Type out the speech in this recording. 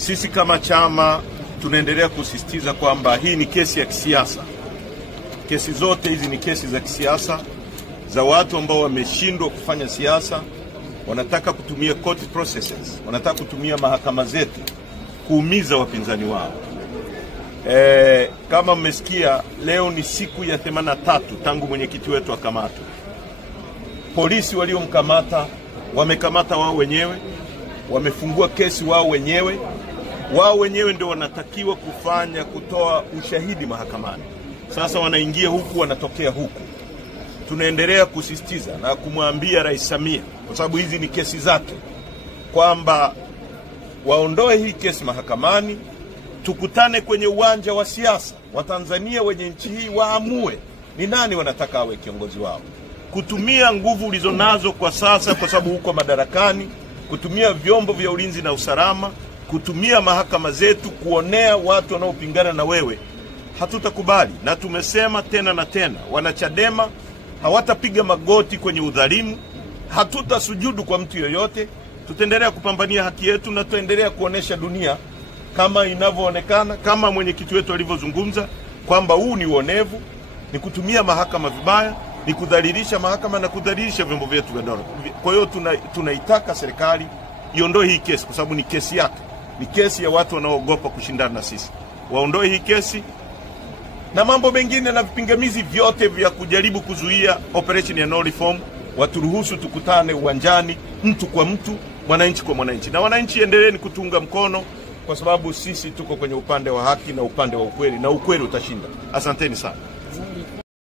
Sisi kama chama tunaendelea kusisitiza kwamba hii ni kesi ya kisiasa. Kesi zote hizi ni kesi za kisiasa za watu ambao wameshindwa kufanya siasa, wanataka kutumia court processes, wanataka kutumia mahakama zetu kuumiza wapinzani wao. Kama mmesikia, leo ni siku ya 83 tangu mwenyekiti wetu akamatwa. Polisi waliomkamata wamekamata wao wenyewe, wamefungua kesi wao wenyewe. Wao wenyewe ndio wanatakiwa kutoa ushahidi mahakamani. Sasa wanaingia huku, wanatokea huku. Tunaendelea kusisitiza na kumwambia Rais Samia, kwa sababu hizi ni kesi zake, kwamba waondoe hii kesi mahakamani, tukutane kwenye uwanja wa siasa. Watanzania wenye nchi hii waamue ni nani wanataka awe kiongozi wao. Kutumia nguvu ulizonazo kwa sasa, kwa sababu huko madarakani, kutumia vyombo vya ulinzi na usalama, kutumia mahakama zetu kuonea watu wanaopingana na wewe, hatutakubali. Na tumesema tena na tena, wanachadema hawatapiga magoti kwenye udhalimu, hatutasujudu kwa mtu yoyote. Tutaendelea kupambania haki yetu na tutaendelea kuonesha dunia kama inavyoonekana, kama mwenyekiti wetu alivyozungumza, kwamba huu ni uonevu, ni kutumia mahakama vibaya, ni kudhalilisha mahakama na kudhalilisha vyombo vyetu vya dola. Kwa hiyo tunaitaka serikali iondoe hii kesi, kwa sababu ni kesi yake. Ni kesi ya watu wanaoogopa kushindana na sisi. Waondoe hii kesi na mambo mengine na vipingamizi vyote vya kujaribu kuzuia operation ya no reform. Waturuhusu tukutane uwanjani, mtu kwa mtu, mwananchi kwa mwananchi. Na wananchi endeleeni kutunga mkono, kwa sababu sisi tuko kwenye upande wa haki na upande wa ukweli, na ukweli utashinda. Asanteni sana.